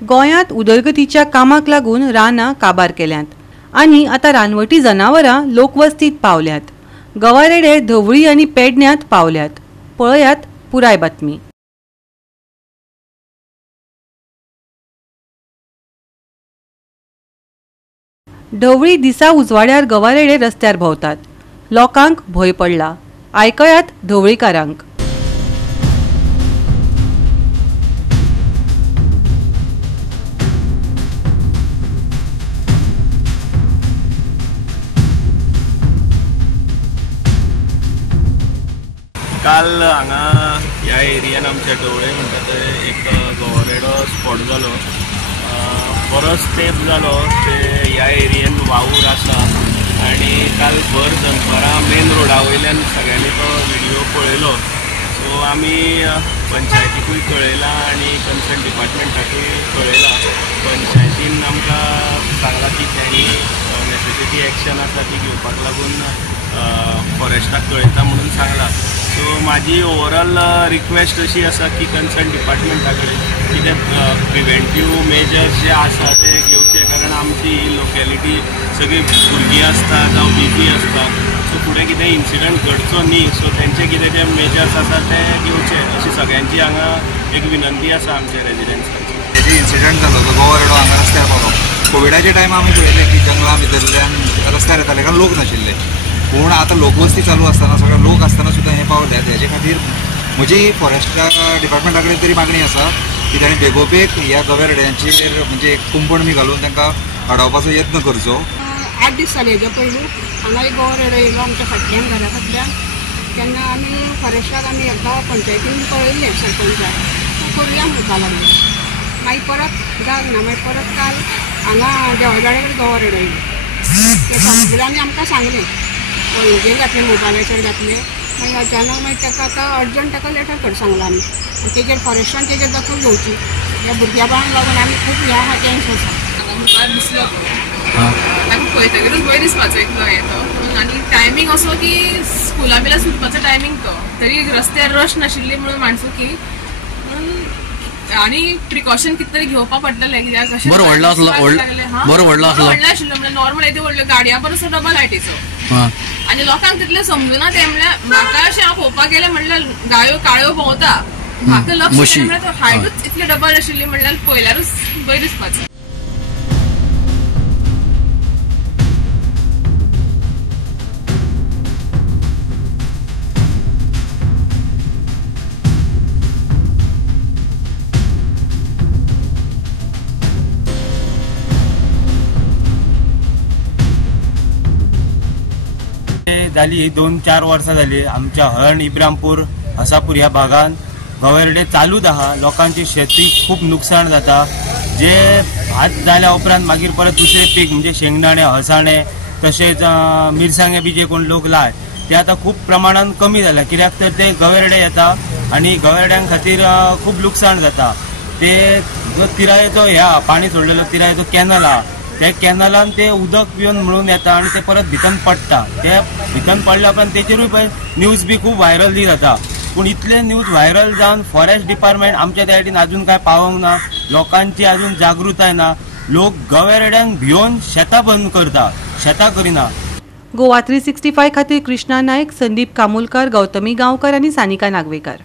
गोंयांत उदरगतीच्या कामाक लागून रानां काबार केल्यांत आनी आतां रानवटी जनावरां लोकवस्तीत पावल्यात। गवारेडे धवळी आनी पेडण्यांत पावल्यात। पळयात पुराय बातमी। ढवळी दिसा उजवाड्यार गवारेडे रस्त्यार भोंवतात। लोकांक भंय पडला। आयकयात ढवळीकारांक। काल हांगा ह्या एरियान आमच्या ढवळे म्हणटा थंय एक गवारेडो स्पॉट जालो। बरोच तेंप जालो ते ह्या एरियेन वावूर आसा आनी काल भर दनपारां मेन रोडा वयल्यान सगळ्यांनी तो व्हिडिओ पळयलो। सो आमी पंचायतीकूय कळयलां आनी कन्सर्न डिपार्टमेंटाकूय कळयलां। पंचायतीन आमकां सांगलां की त्यांनी नेसेसिटी एक्शन आसा ती घेवपाक लागून फॉरेस्टाक कळयता म्हणून सांगलां। सो म्हाजी ओवरऑल रिक्वेस्ट अशी आसा की कन्सर्न डिपार्टमेंटा कडेन की ते प्रिवेंटीव मेजर्स जे आसा ते घेवचे, कारण आमची ही लोकेलिटी सगळी भुरगीं आसता जावं बिजी आसता। सो फुडें कितें इन्सिडंट घडचो न्ही, सो तेंचे कितें जे मेजर्स आसा ते घेवचे अशी सगळ्यांची हांगा एक विनंती आसा आमच्या रेजिडेंट्सांची। तेजे इन्सिडंट जालो तो गवारेडो हांगा रस्त्यार पावलो। कोविडाच्या टायमार आमी पळयलें की जंगला भितरल्यान रस्त्यार येताले कारण लोक नाशिल्ले, पूण आतां लोकवस्ती चालू आसतना सगळे लोक आसतना सुद्दां हे पावल्यात। हेजे खातीर म्हजी फॉरेस्ट डिपार्टमेंटा कडेन तरी मागणी आसा की ताणें बेगोबेग ह्या गवेरेड्यांचेर म्हणजे एक कुंपण बी घालून तांकां अडवपाचो यत्न करचो। 8 दीस जाले हेजे पयलीं हांगा एक गवेरेडो येयलो आमच्या फाटल्यान घरा फाटल्यान। तेन्ना आमी फॉरेस्टाक आमी एकदां पंचायतीन कळयल्लें सरपंचाक करूया म्हणपा लागले। मागीर परत जाग ना, मागीर परत काल हांगा देवाजाडे कडेन गवेरेडो येयलो। ते सगळ्यांनी आमकां सांगलें हेजेर घातलें, मोबायलाचेर घातलें। मागीर अचानक मागीर ताका आतां अर्जंट ताका लेटर कर सांगलां आमी आनी तेजेर फॉरेस्टान तेजेर दखल घेवची। ह्या भुरग्या बाळांक लागून आमी खूब ह्या टेन्स आसा। मुखार दिसलो ताका पळयतकीरच भंय दिसपाचो एकलो येतो आनी टायमींग असो की स्कुला बिला सुटपाचो टायमींग तो, तरी रस्त्यार रश नाशिल्ली म्हणून माणसुकी आनी प्रिकॉशन कितें तरी घेवपा पडटलें कित्याक अशें बरो व्हडलो आशिल्लो म्हणजे नॉर्मल येते व्हडल्यो गाडयां परस डबल हायटीचो आनी लोकांक तितलें समजुना। ते म्हणल्यार म्हाका अशें हांव पळोवपाक गेलें म्हणल्यार गायो काळ्यो भोंवता, म्हाका लक्ष म्हणल्यार तो हायटूच इतली डबल आशिल्ली म्हणल्यार पयल्यारूच भंय दिसपाचो। जाली 2-4 वर्सां जाली आमच्या हळण, इब्रामपूर, हसापूर ह्या भागात गवेरेडे चालूच आहा। लोकांची शेती खूप नुकसाण जाता। जे भात जाल्या उपरांत मागीर परत दुसरे पीक म्हणजे शेंगदाणे, हळसाणे तशेंच मिरसांगे बी जे कोण लोक लाय ते आता खूप प्रमाणात कमी जाला, कित्याक तर ते गवेरेडे येता आनी गवेरेड्यां खातीर खूप नुकसाण जाता। ते जो तिरायेचो ह्या पाणी सोडलेलो तिरायेचो कॅनल आहा त्या कॅनलान ते उदक पिवन म्हणून येता आनी ते परत भितन पडटा। ते भितन पडल्या उपरांत तेचेरूय पळय न्यूज बी खूप व्हायरल बी जाता, पूण इतले न्यूज व्हायरल जावन फॉरेस्ट डिपार्टमेंट आमच्या त्या सायडीन अजून काय पावोंक ना। लोकांची अजून जागृताय ना। लोक गवेरेड्यांक भिवन शेतां बंद करता, शेतां करिना। गोवा 365 खातीर कृष्णा नायक, संदीप कामुलकार, गौतमी गांवकर आनी सानिका नागवेकर।